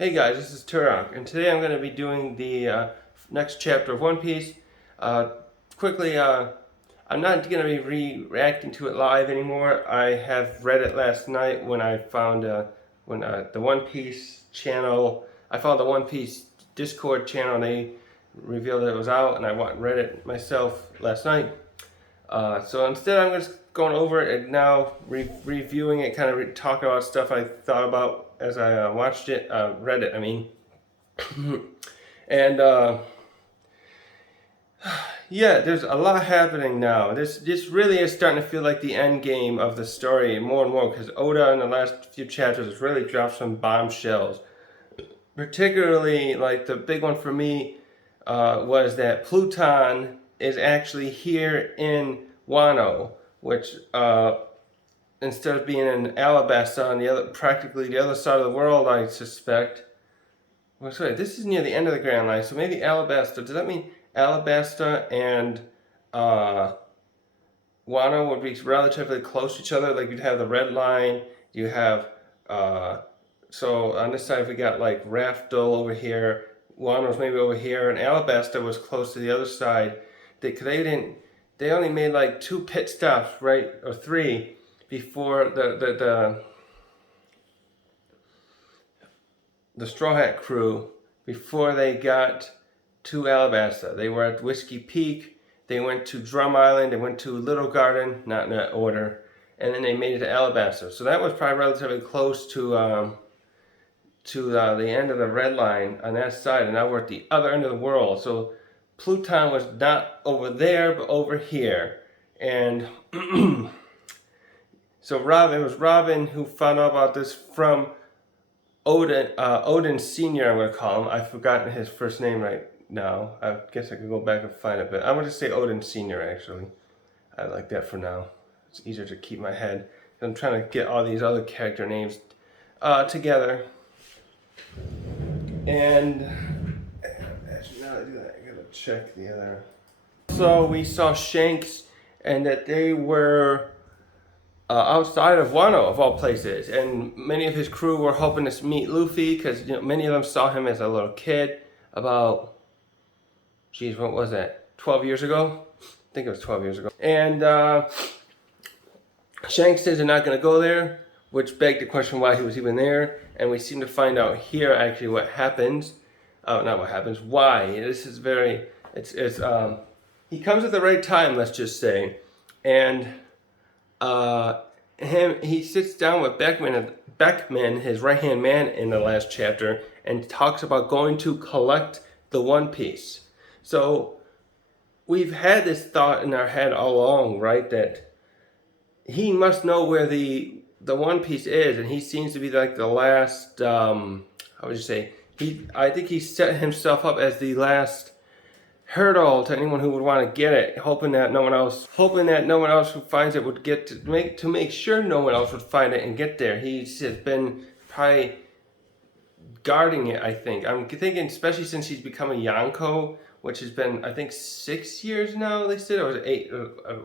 Hey guys, this is Turok, and today I'm going to be doing the next chapter of One Piece. Uh, quickly, I'm not going to be reacting to it live anymore. I have read it last night when I found the One Piece channel. I found the One Piece Discord channel, and they revealed that it was out, and I read it myself last night. So instead, I'm just going over it and now reviewing it, kind of talking about stuff I thought about as I watched it, read it, I mean. And yeah, there's a lot happening now. This really is starting to feel like the end game of the story more and more, because Oda in the last few chapters has really dropped some bombshells. Particularly, like the big one for me was that Pluton is actually here in Wano, which instead of being in Alabasta on practically the other side of the world, I suspect. Well, sorry, this is near the end of the Grand Line, so maybe Alabasta. Does that mean Alabasta and Wano would be relatively close to each other? Like you'd have the Red Line, you have so on this side we got like Raftel over here, Wano's maybe over here, and Alabasta was close to the other side. They only made like 2 pit stops, right, or 3 before the Straw Hat crew, before they got to Alabasta. They were at Whiskey Peak, they went to Drum Island, they went to Little Garden, not in that order, and then they made it to Alabasta. So that was probably relatively close to the end of the Red Line on that side, and now we're at the other end of the world. So Pluton was not over there, but over here. And so it was Robin who found out about this from Odin Sr., I'm going to call him. I've forgotten his first name right now. I guess I could go back and find it, but I'm going to say Odin Sr., actually. I like that for now. It's easier to keep my head. I'm trying to get all these other character names together. And actually, now that I do that, I gotta check the other. So we saw Shanks, and that they were outside of Wano, of all places, and many of his crew were hoping to meet Luffy, because many of them saw him as a little kid about, geez, what was that, 12 years ago? I think it was 12 years ago. And Shanks says they're not going to go there, which begged the question why he was even there, and we seem to find out here actually what happens. Not what happens, why. This is very, he comes at the right time, let's just say, and he sits down with Beckman, his right-hand man in the last chapter, and talks about going to collect the One Piece. So we've had this thought in our head all along, right, that he must know where the One Piece is, and he seems to be like the last, how would you say, I think he set himself up as the last hurdle to anyone who would want to get it, hoping that no one else who finds it would get to make sure no one else would find it and get there. He's just been probably guarding it, I think. I'm thinking, especially since he's become a Yonko, which has been, I think, 6 years now, they said, or was it 8,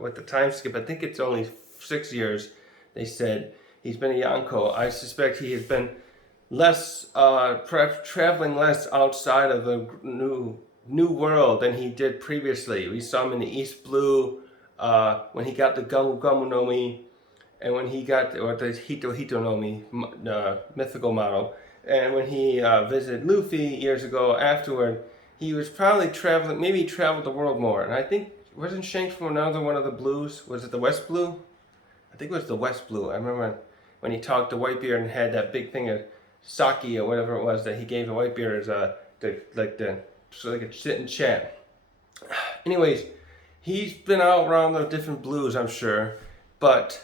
with the time skip, I think it's only 6 years, they said. He's been a Yonko. I suspect he has been less, perhaps traveling less outside of the new world than he did previously. We saw him in the East Blue when he got the Gamu Gamu no Mi, and when he got the Hito Hito no Mi, mythical model, and when he visited Luffy years ago afterward. He was probably traveling, maybe he traveled the world more. And I think, wasn't Shanks from another one of the blues? Was it the West Blue? I think it was the West Blue. I remember when he talked to Whitebeard and had that big thing of sake or whatever it was that he gave to Whitebeard as so they could sit and chat. Anyways, he's been out around the different blues, I'm sure, but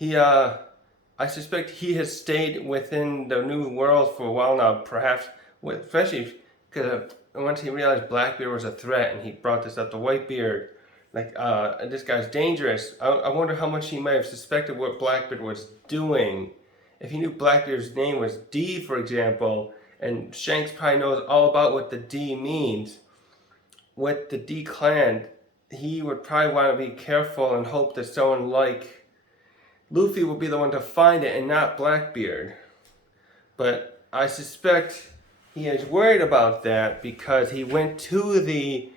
I suspect he has stayed within the new world for a while now, perhaps, especially because once he realized Blackbeard was a threat and he brought this up to Whitebeard, like, this guy's dangerous. I wonder how much he might have suspected what Blackbeard was doing. If he knew Blackbeard's name was D, for example, and Shanks probably knows all about what the D means, with the D clan, he would probably want to be careful and hope that someone like Luffy would be the one to find it and not Blackbeard. But I suspect he is worried about that because he went to the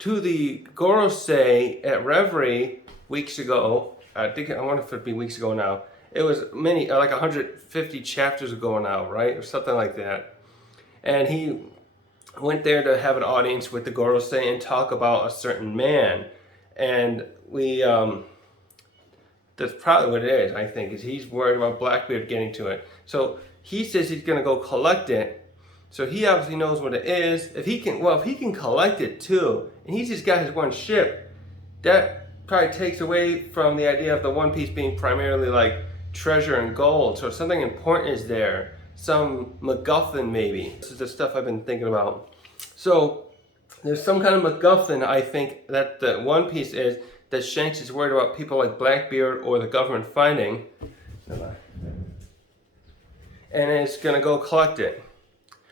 Gorosei at Reverie weeks ago. I wonder if it'd be weeks ago now. It was like 150 chapters ago now, right? Or something like that. And he went there to have an audience with the Gorosei and talk about a certain man. And that's probably what it is, I think, is he's worried about Blackbeard getting to it. So he says he's going to go collect it. So he obviously knows what it is. If he can collect it too, and he's just got his one ship, that probably takes away from the idea of the One Piece being primarily like treasure and gold. So something important is there. Some MacGuffin maybe. This is the stuff I've been thinking about. So there's some kind of MacGuffin, I think, that the One Piece is that Shanks is worried about people like Blackbeard or the government finding. And it's going to go collect it.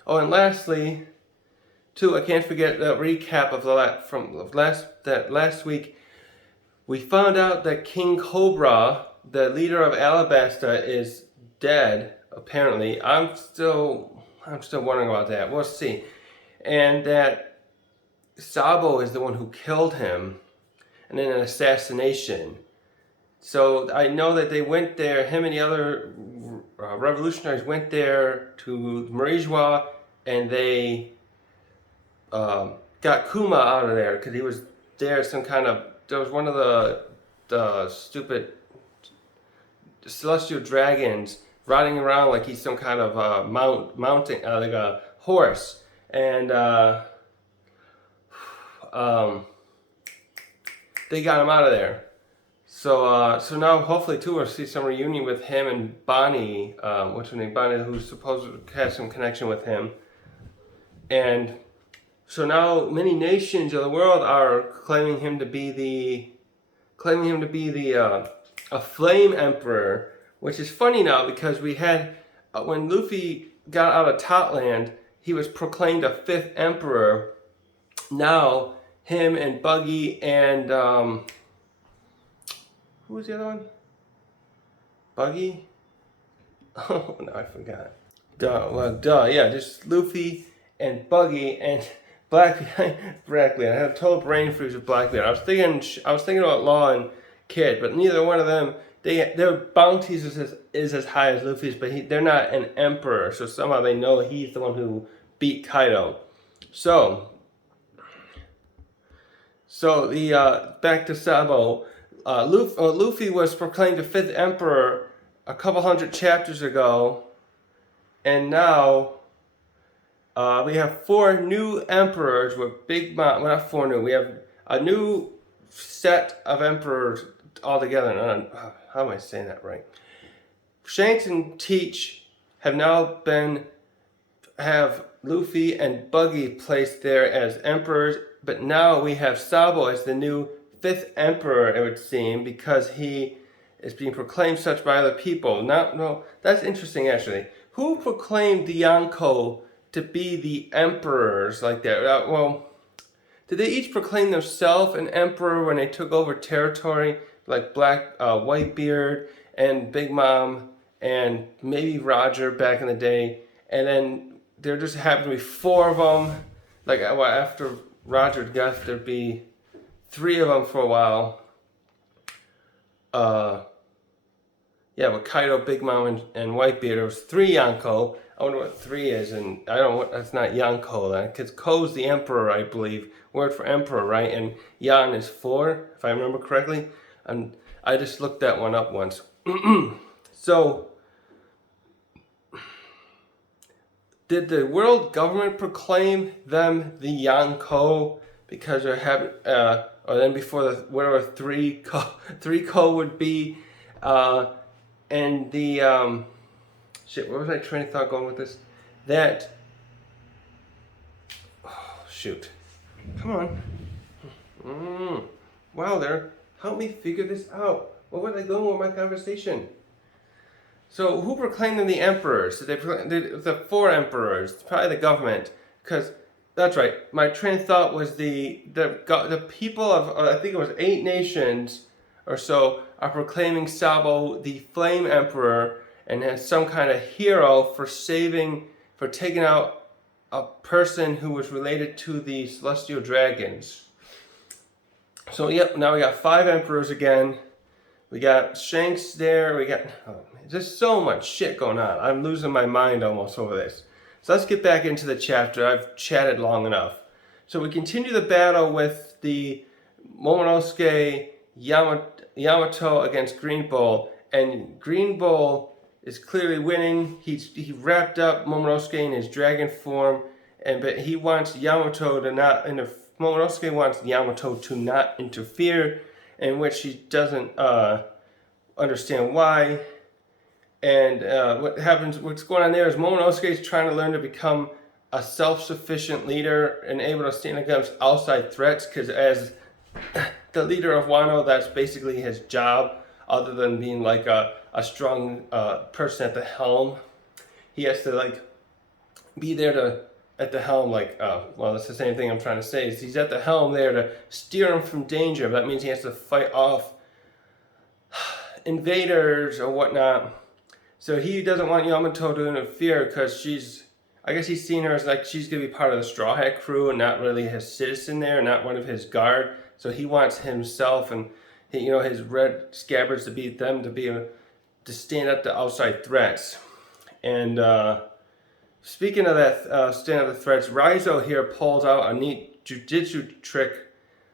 Oh, and lastly, too, I can't forget the recap of last week. We found out that King Cobra, the leader of Alabasta, is dead. Apparently, I'm still wondering about that. We'll see. And that Sabo is the one who killed him, and in an assassination. So I know that they went there. Him and the other revolutionaries went there to Marijua, and they got Kuma out of there because he was there. There was one of the stupid celestial dragons riding around like he's some kind of mounting like a horse, and they got him out of there. So now hopefully too we'll see some reunion with him and Bonnie. What's her name? Bonnie, who's supposed to have some connection with him. And so now many nations of the world are claiming him to be a flame emperor, which is funny now because we had when Luffy got out of Totland, he was proclaimed a 5th emperor. Now him and Buggy and who was the other one? Buggy? Oh no, I forgot. Yeah, just Luffy and Buggy and Blackbeard. I had a total brain freeze with Blackbeard. I was thinking about Law and Kid, but neither one of them. Their bounties is as high as Luffy's, but they're not an emperor. So somehow they know he's the one who beat Kaido. So the back to Sabo. Luffy was proclaimed the 5th emperor a couple hundred chapters ago, and now we have 4 new emperors with Big Mom. Well, not 4 new. We have a new set of emperors altogether. How am I saying that right? Shanks and Teach have now have Luffy and Buggy placed there as emperors, but now we have Sabo as the new 5th emperor, it would seem, because he is being proclaimed such by other people. No, that's interesting actually. Who proclaimed the Yonko to be the emperors like that? Did they each proclaim themselves an emperor when they took over territory, like Whitebeard and Big Mom and maybe Roger back in the day? And then there just happened to be 4 of them. Like after Roger's death, there'd be 3 of them for a while. With Kaido, Big Mom, and Whitebeard, there was 3 Yonko. I wonder what 3 is, and that's not Yonko, because Ko's the emperor, I believe. Word for emperor, right? And Yan is 4, if I remember correctly. And I just looked that one up once. So, did the world government proclaim them the Yonko because they're having, or then before whatever 3 Ko would be, and the where was my train of thought going with this? Come on. Wow, there. Help me figure this out. Where was I going with my conversation? So who proclaimed them the emperors? The 4 emperors, probably the government, because that's right. My train of thought was the people of I think it was 8 nations or so are proclaiming Sabo the Flame Emperor, and as some kind of hero for taking out a person who was related to the celestial dragons. So yep, now we got 5 emperors again. We got Shanks there. We got just so much shit going on. I'm losing my mind almost over this. So let's get back into the chapter. I've chatted long enough. So we continue the battle with the Momonosuke Yamato against Green Bull, and Green Bull is clearly winning. He wrapped up Momonosuke in his dragon form, but he wants Yamato to not. Momonosuke wants Yamato to not interfere, in which he doesn't understand why. And what's going on there is Momonosuke is trying to learn to become a self-sufficient leader and able to stand against outside threats, because as the leader of Wano, that's basically his job, other than being like a strong person at the helm. He has to like be there at the helm, well, that's the same thing I'm trying to say, is he's at the helm there to steer him from danger. That means he has to fight off invaders or whatnot. So he doesn't want Yamato to interfere, because I guess he's seen her as like she's going to be part of the Straw Hat crew and not really his citizen there, not one of his guard. So he wants himself and his red scabbards to be able to stand up to outside threats. And speaking of that, stand up to threats, Raizo here pulls out a neat jujitsu trick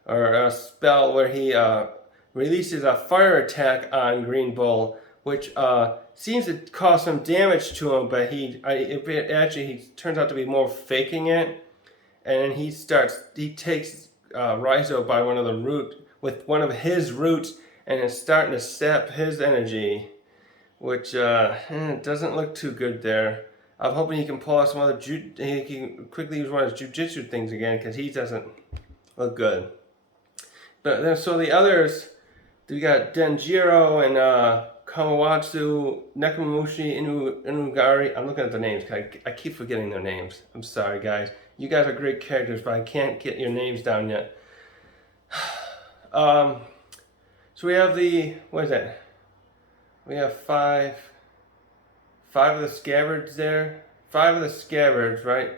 or a spell where he releases a fire attack on Green Bull, which seems to cause some damage to him, but he turns out to be more faking it, and he takes Raizo by one of his roots, and is starting to sap his energy, which doesn't look too good there. I'm hoping he can pull out some other he can quickly use one of his jujitsu things again, because he doesn't look good. But then, so the others, we got Denjiro and Kawamatsu, Nekomamushi, Inugari. I'm looking at the names. I keep forgetting their names. I'm sorry, guys. You guys are great characters, but I can't get your names down yet. So we have what is that? We have five of the scabbards there. 5 of the scabbards, right?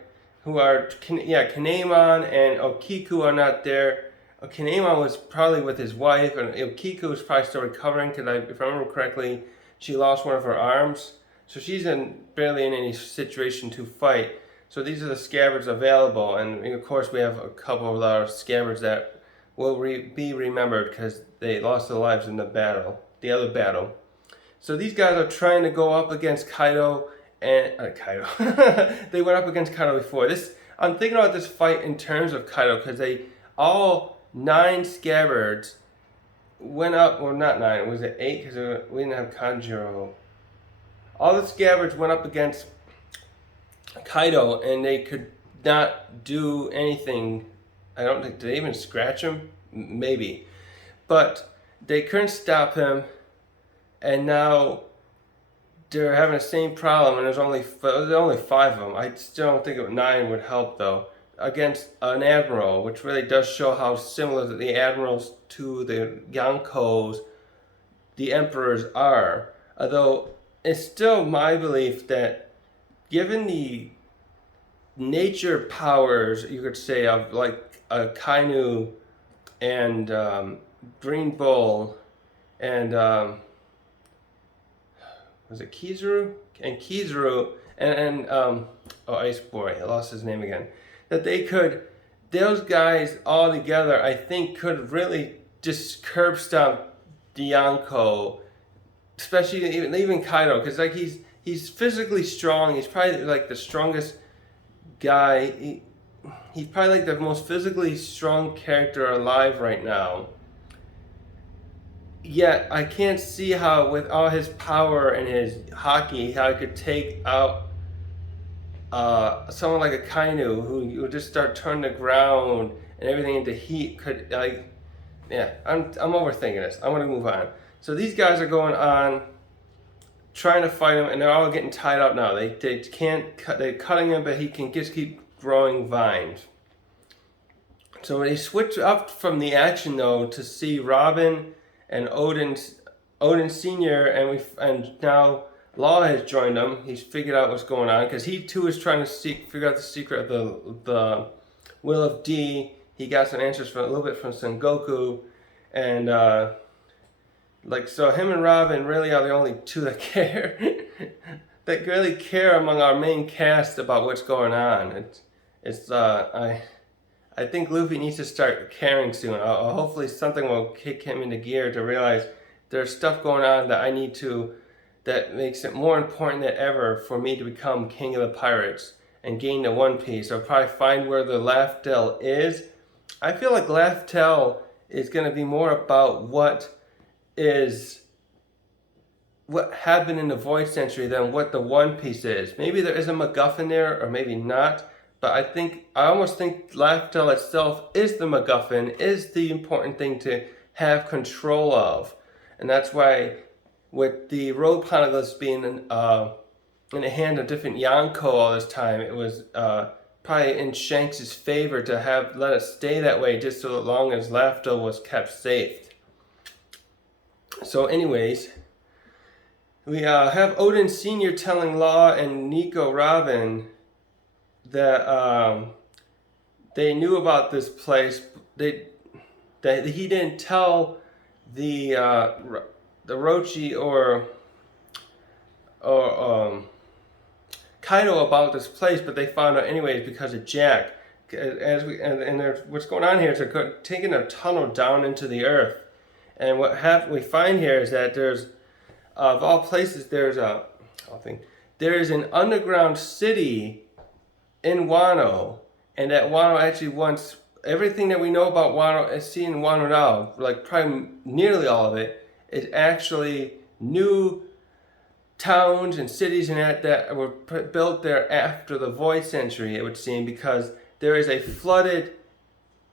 Who are, Kinemon and Okiku are not there. Kinemon was probably with his wife, and Okiku is probably still recovering, because if I remember correctly, she lost one of her arms. So she's barely in any situation to fight. So these are the scabbards available, and of course we have a couple of our scabbards that will be remembered because they lost their lives in the other battle. So these guys are trying to go up against Kaido and they went up against Kaido before. I'm thinking about this fight in terms of Kaido, because all 9 scabbards went up, well not 9, was it 8, because we didn't have Kanjiro. All the scabbards went up against Kaido, and they could not do anything. I don't think, did they even scratch him? Maybe. But they couldn't stop him, and now they're having the same problem, and there's only 5 of them. I still don't think 9 would help, though, against an admiral, which really does show how similar the admirals to the Yonkos, the emperors, are. Although it's still my belief that, given the nature powers, you could say, of like Kainu and Green Bull and was it Kizaru? And Kizaru and Ice Boy, I lost his name again. That those guys all together, I think, could really just curb stomp the Yonko, especially even Kaido, because like he's physically strong. He's probably like the strongest guy. He's probably like the most physically strong character alive right now. Yet I can't see how, with all his power and his haki, how he could take out someone like a Kainu, who would just start turning the ground and everything into heat. I'm overthinking this. I want to move on. So these guys are going on, trying to fight him, and they're all getting tied up now. They can't cut. They're cutting him, but he can just keep growing vines. So when they switch up from the action, though, to see Robin and Odin Senior, and now Law has joined them. He's figured out what's going on because he too is trying to figure out the secret of the will of D. He got some answers from a little bit from Son Goku, and so him and Robin really are the only two that care. That really care among our main cast about what's going on. I think Luffy needs to start caring soon. Hopefully something will kick him into gear to realize there's stuff going on that makes it more important than ever for me to become king of the pirates and gain the One Piece. I'll probably find where the Laugh Tale is. I feel like Laugh Tale is going to be more about what happened in the Void Century than what the One Piece is. Maybe there is a MacGuffin there, or maybe not. But I almost think Laugh Tale itself is the MacGuffin, is the important thing to have control of. And that's why with the road poneglyphs being in the hand of different Yonko all this time, it was probably in Shanks' favor to let it stay that way just so long as Laugh Tale was kept safe. So anyways, we have Odin Sr. telling Law and Nico Robin that they knew about this place. That he didn't tell the Orochi or Kaido about this place, but they found out anyways because of Jack. What's going on here is they're taking a tunnel down into the earth, and what we find here is that there's, of all places, there is an underground city in Wano, and that Wano actually wants everything that we know about Wano is seen in Wano now, like probably nearly all of it, is actually new towns and cities and that were built there after the Void Century, it would seem, because there is a flooded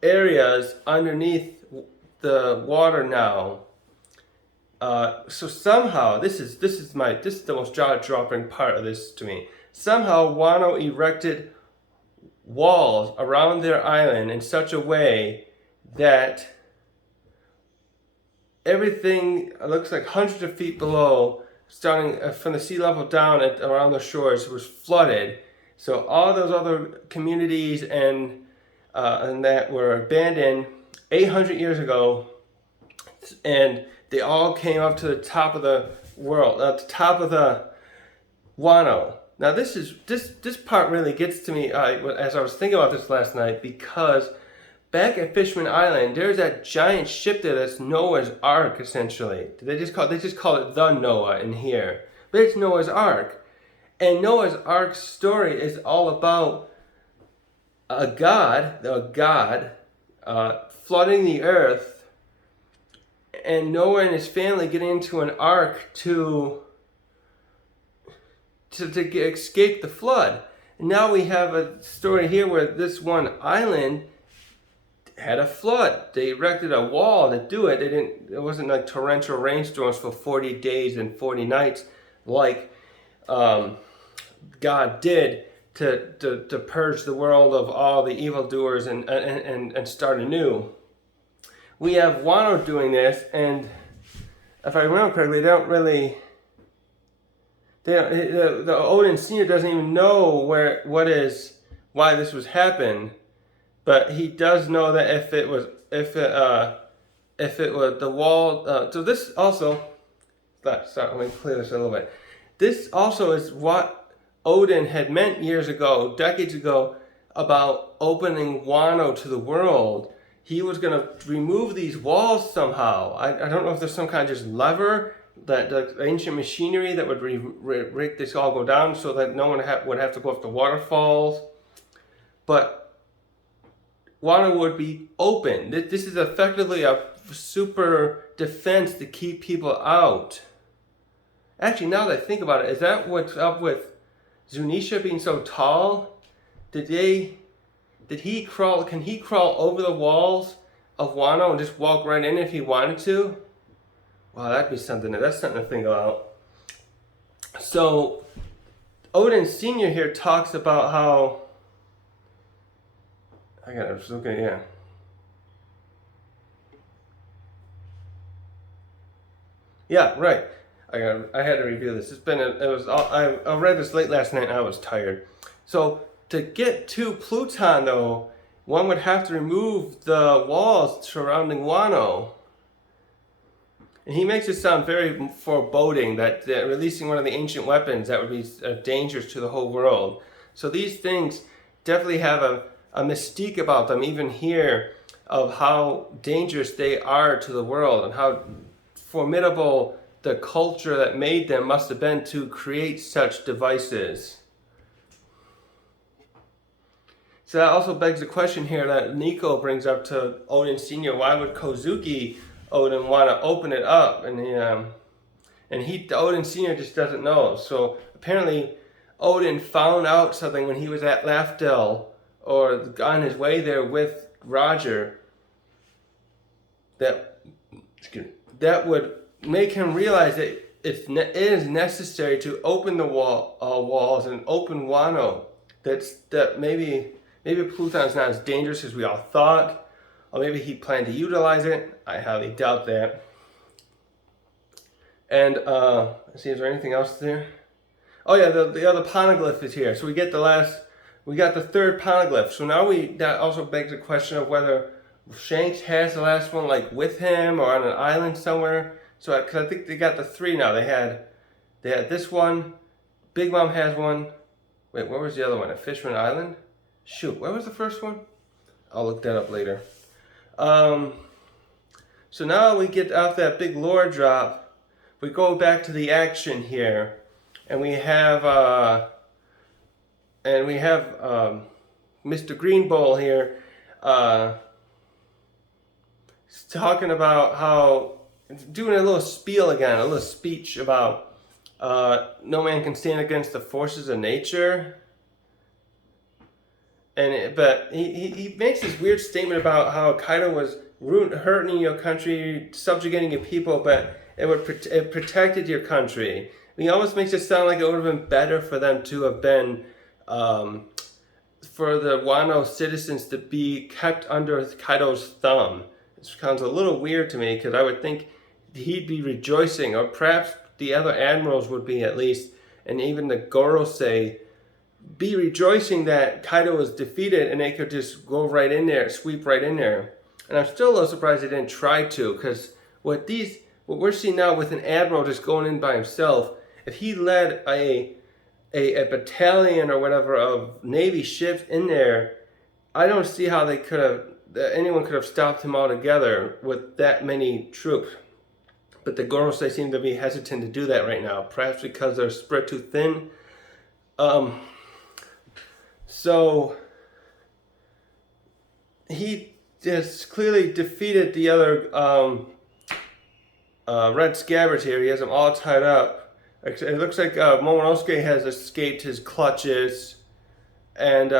areas underneath the water now. So somehow, this is the most jaw-dropping part of this to me. Somehow Wano erected walls around their island in such a way that everything looks like hundreds of feet below, starting from the sea level down around the shores, was flooded. So all those other communities and that were abandoned 800 years ago, and they all came up to the top of the world, the top of the Wano. Now this part really gets to me as I was thinking about this last night, because back at Fishman Island, there's that giant ship there that's Noah's Ark, essentially. They just call it the Noah in here, but it's Noah's Ark, and Noah's Ark's story is all about a god flooding the earth, and Noah and his family get into an ark to escape the flood. And now we have a story here where this one island had a flood. They erected a wall to do it. It wasn't like torrential rainstorms for 40 days and 40 nights like God did to purge the world of all the evildoers and start anew. We have Wano doing this, and if I remember correctly, the Odin Sr. doesn't even know why this was happened, but he does know that if it was the wall. So this also, let me clear this a little bit. This also is what Odin had meant years ago, decades ago, about opening Wano to the world. He was going to remove these walls somehow. I don't know if there's some kind of just lever, that the ancient machinery that would make this all go down so that no one would have to go up the waterfalls. But Wano would be open. This is effectively a super defense to keep people out. Actually, now that I think about it, is that what's up with Zunisha being so tall? Did he crawl? Can he crawl over the walls of Wano and just walk right in if he wanted to? Wow, that'd be something. That's something to think about. So, Odin Sr. here talks about how. Yeah. Yeah, right. I had to review this. I read this late last night and I was tired. So to get to Pluton though, one would have to remove the walls surrounding Wano. And he makes it sound very foreboding that releasing one of the ancient weapons that would be dangerous to the whole world. So these things definitely have a mystique about them, even here, of how dangerous they are to the world and how formidable the culture that made them must have been to create such devices. So that also begs the question here that Nico brings up to Odin Sr. Why would Kozuki Odin want to open it up? And Odin Sr. just doesn't know. So apparently Odin found out something when he was at Lafdell or on his way there with Roger that would make him realize that it is necessary to open the walls and open Wano. That maybe Pluton's not as dangerous as we all thought, or maybe he planned to utilize it. I highly doubt that. And let's see, is there anything else there? Oh yeah, the other poneglyph is here. So we got the third poneglyph. So now that also begs the question of whether Shanks has the last one like with him or on an island somewhere. So because I think they got the three now. They had this one. Big Mom has one. Wait, where was the other one? At Fishman Island? Shoot, where was the first one? I'll look that up later. So now we get off that big lore drop. We go back to the action here, and we have Mr. Greenbowl here talking about how, doing a little spiel again, a little speech about no man can stand against the forces of nature. But he makes this weird statement about how Kaido was hurting your country, subjugating your people, but it protected your country. He almost makes it sound like it would have been better for them to have been, for the Wano citizens to be kept under Kaido's thumb. It sounds a little weird to me because I would think he'd be rejoicing, or perhaps the other admirals would be at least, and even the Gorosei be rejoicing that Kaido was defeated and they could just go right in there, sweep right in there. And I'm still a little surprised they didn't try to, because what we're seeing now with an admiral just going in by himself, if he led a battalion or whatever of Navy ships in there, I don't see how anyone could have stopped him altogether with that many troops. But the Gorosei seem to be hesitant to do that right now, perhaps because they're spread too thin. So he just clearly defeated the other Red Scabbards here. He has them all tied up. It looks like Momonosuke has escaped his clutches. And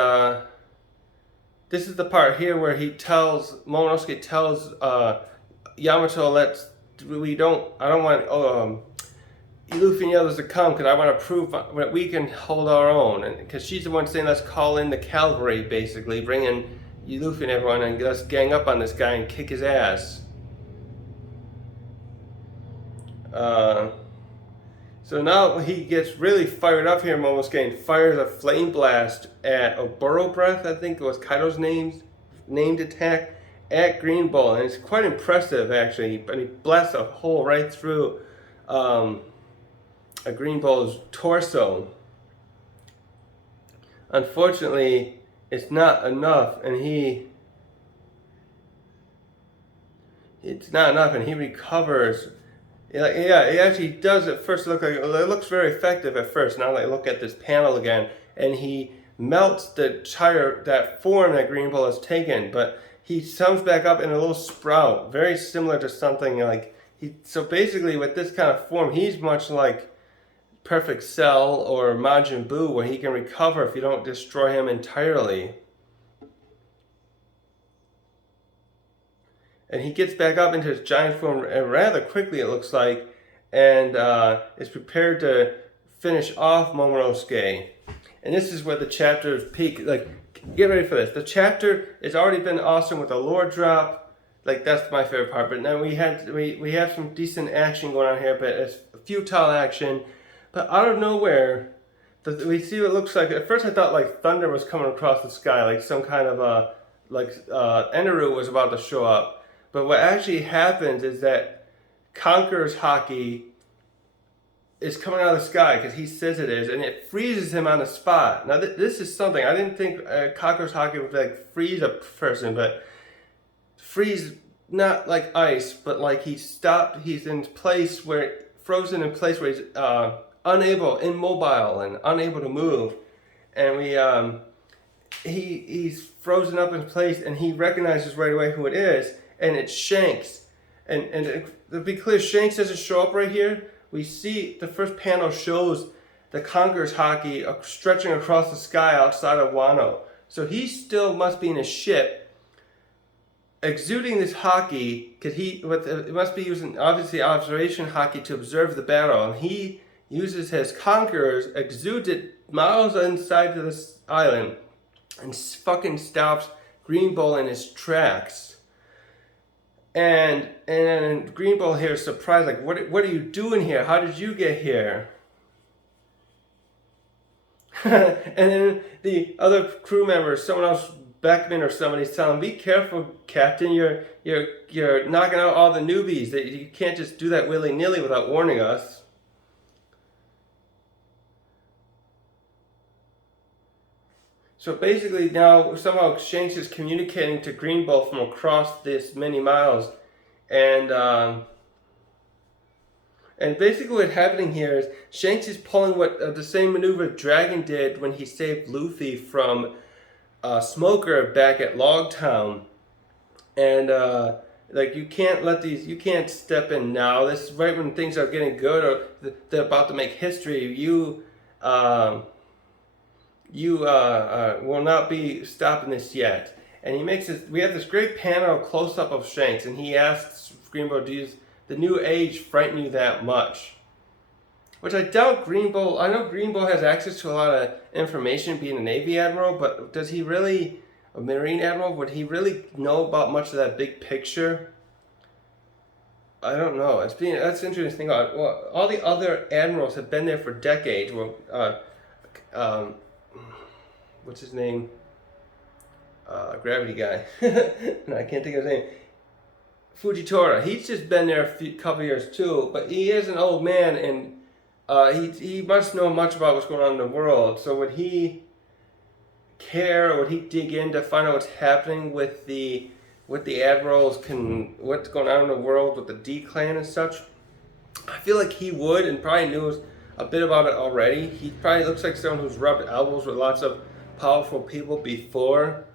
this is the part here where Momonosuke tells Yamato, I don't want Luffy and the others to come because I want to prove that we can hold our own. And because she's the one saying, let's call in the cavalry, basically, bring in Luffy and everyone, and let's gang up on this guy and kick his ass. So now he gets really fired up here, Momosuke, and fires a flame blast at Oboro Breath, I think it was Kaido's named attack, at Greenbowl. And it's quite impressive, actually. But he blasts a hole right through a Greenbowl's torso. Unfortunately, it's not enough, and he recovers. Yeah, it actually does at first look like, it looks very effective at first. Now that I look at this panel again, and he melts that form that Greenbowl has taken, but he comes back up in a little sprout, very similar to something like so basically with this kind of form, he's much like Perfect Cell or Majin Buu, where he can recover if you don't destroy him entirely. And he gets back up into his giant form rather quickly, it looks like, and is prepared to finish off Momonosuke. And this is where the chapter is peak. Like, get ready for this. The chapter has already been awesome with the lore drop. Like, that's my favorite part. But now we have some decent action going on here. But as futile action. But out of nowhere, we see what it looks like. At first I thought like thunder was coming across the sky, like some kind of Eneru was about to show up. But what actually happens is that Conqueror's Haki is coming out of the sky, because he says it is, and it freezes him on the spot. Now this is something, I didn't think Conqueror's Haki would like freeze a person, but freeze not like ice, but like he's in place where, frozen in place where he's immobile and unable to move. And he's frozen up in place, and he recognizes right away who it is, and it's Shanks. And to be clear, Shanks doesn't show up right here. We see the first panel shows the Conqueror's Haki stretching across the sky outside of Wano. So he still must be in a ship, exuding this Haki, because it must be using obviously observation Haki to observe the battle, and he uses his Conquerors, exudes it miles inside of this island, and fucking stops Green Bull in his tracks. And Green Bull here is surprised, like, what are you doing here? How did you get here? And then the other crew members, someone else, Beckman or somebody's telling him, "Be careful, Captain. You're knocking out all the newbies. That you can't just do that willy-nilly without warning us." So basically now somehow Shanks is communicating to Green Bull from across this many miles, and basically what's happening here is Shanks is pulling the same maneuver Dragon did when he saved Luffy from Smoker back at Logtown, and like you can't step in now. This is right when things are getting good or they're about to make history. You will not be stopping this yet. And he makes this, we have this great panel close up of Shanks, and he asks Green Bull, "Does the new age frighten you that much?" Which I doubt Green Bull, I know Green Bull has access to a lot of information being a Navy Admiral, but does he really, a Marine Admiral, would he really know about much of that big picture? I don't know. That's an interesting thing. Well, all the other admirals have been there for decades. Well, what's his name? Gravity guy. I can't think of his name. Fujitora. He's just been there a couple years too, but he is an old man, and he must know much about what's going on in the world. So would he care, or would he dig in to find out what's happening with the admirals, what's going on in the world with the D-Clan and such? I feel like he would, and probably knows a bit about it already. He probably looks like someone who's rubbed elbows with lots of powerful people before.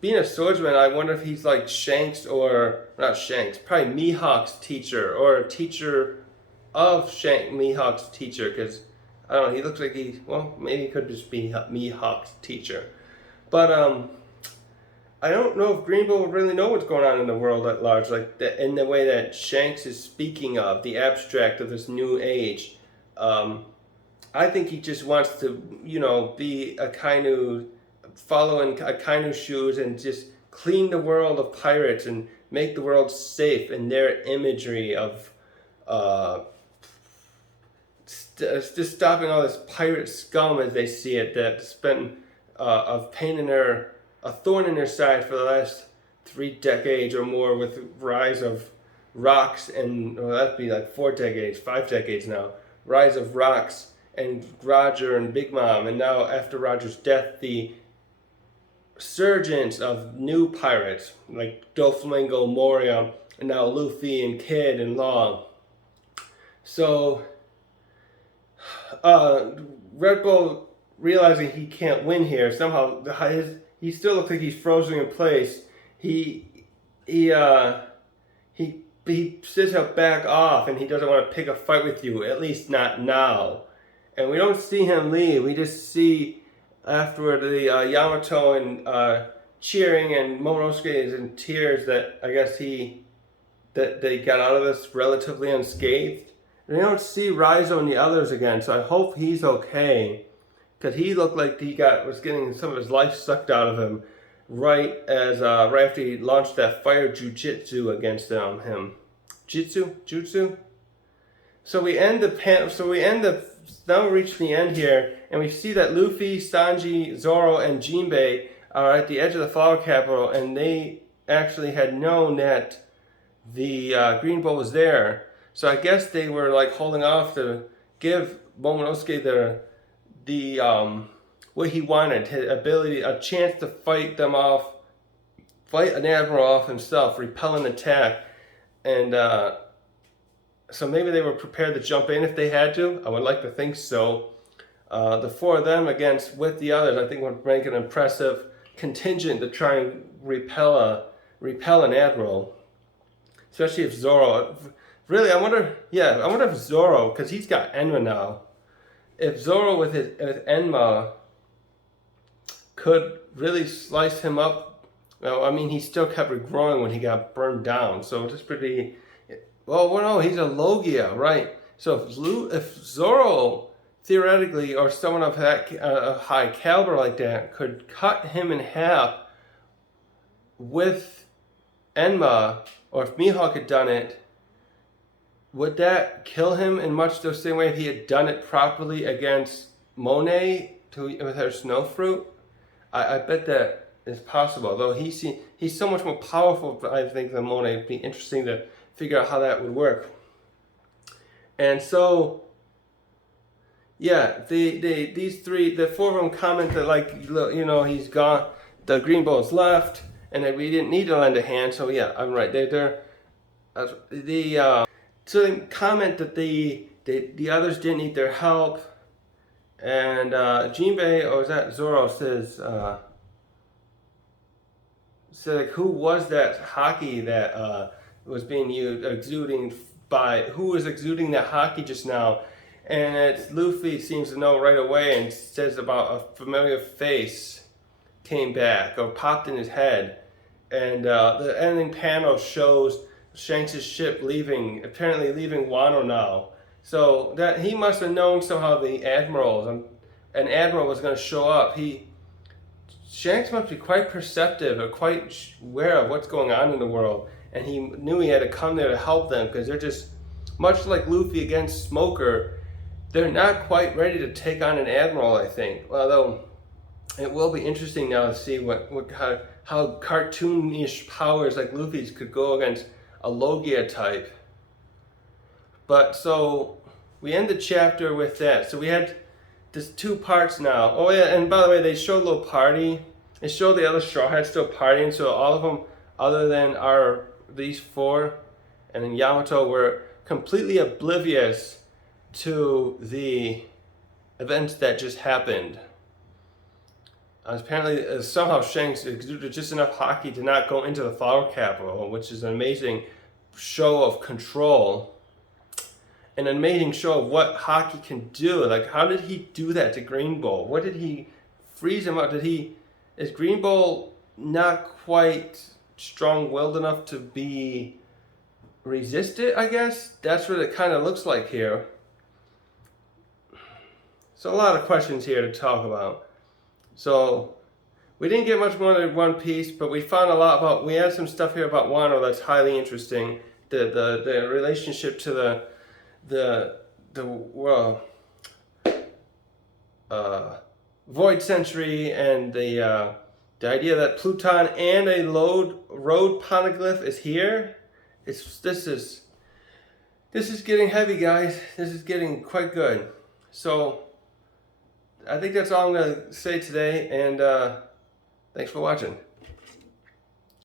Being a swordsman, I wonder if he's like Shanks, or not Shanks, probably Mihawk's teacher, or a teacher of Mihawk's teacher, because I don't know, he looks like maybe he could just be Mihawk's teacher. But I don't know if Green Bull would really know what's going on in the world at large, like in the way that Shanks is speaking of, the abstract of this new age. I think he just wants to, be a Kainu, following Akainu's shoes, and just clean the world of pirates and make the world safe in their imagery of just stopping all this pirate scum as they see it, that's been a thorn in their side for the last 3 decades or more, with the rise of rocks, and that'd be like 4 decades, 5 decades now. Rise of rocks and Roger and Big Mom, and now after Roger's death, the surgence of new pirates like Doflamingo, Moria, and now Luffy and Kid and Long. So Red Bull, realizing he can't win here, somehow he still looks like he's frozen in place. He says he'll back off, and he doesn't want to pick a fight with you, at least not now. And we don't see him leave. We just see afterward the Yamato and cheering, and Momonosuke is in tears that I guess that they got out of this relatively unscathed. And we don't see Raizo and the others again, so I hope he's okay, because he looked like he was getting some of his life sucked out of him right after he launched that fire jujitsu against him. Jutsu? So we end the pan. So we end the. Now we reach the end here, and we see that Luffy, Sanji, Zoro, and Jinbei are at the edge of the Flower Capital, and they actually had known that the Green Bull was there. So I guess they were like holding off to give Momonosuke the what he wanted, his ability, a chance to fight them off, fight an admiral off himself, repel an attack, and so maybe they were prepared to jump in if they had to. I would like to think so. The four of them with the others, I think would make an impressive contingent to try and repel an admiral. Especially if Zoro, really, I wonder if Zoro, because he's got Enma now, if Zoro with Enma could really slice him up. Well, I mean, he still kept regrowing when he got burned down, so it's pretty. Well, no, he's a Logia, right? So if Zoro, theoretically, or someone of that a high caliber like that, could cut him in half with Enma, or if Mihawk had done it, would that kill him in much the same way if he had done it properly against Monet with her snow fruit? I bet that is possible, though he's so much more powerful, I think, than Monet. It'd be interesting to figure out how that would work. And so, yeah, the four of them commented like, look, he's gone, the Green Bull's left, and that we didn't need to lend a hand. So yeah, I'm right. So they comment that the others didn't need their help, and Jinbei, or is that Zoro, says like, who was that haki that was being used, who was exuding that haki just now? And it's Luffy seems to know right away and says about a familiar face came back or popped in his head. And the ending panel shows Shanks' ship apparently leaving Wano now. So that he must have known somehow an admiral was going to show up. Shanks must be quite perceptive or quite aware of what's going on in the world. And he knew he had to come there to help them, because they're just, much like Luffy against Smoker, they're not quite ready to take on an admiral, I think. Although it will be interesting now to see how cartoonish powers like Luffy's could go against a Logia type. But so we end the chapter with that. So we had this 2 parts now. Oh yeah, and by the way, they showed a little party. They showed the other Straw Hats still partying. So all of them, other than these 4, and then Yamato, were completely oblivious to the events that just happened. Apparently, somehow Shanks exuded just enough haki to not go into the Flower Capital, which is an amazing show of control. An amazing show of what haki can do. Like, how did he do that to Green Bull? What did he freeze him up? Is Green Bull not quite strong-willed enough to be resisted, I guess? That's what it kind of looks like here. So a lot of questions here to talk about. So we didn't get much more than One Piece, but we found we had some stuff here about Wano that's highly interesting. The relationship to the Void Century, and the idea that Pluton and a road poneglyph is here. This is getting heavy, guys. This is getting quite good. So I think that's all I'm going to say today, and thanks for watching.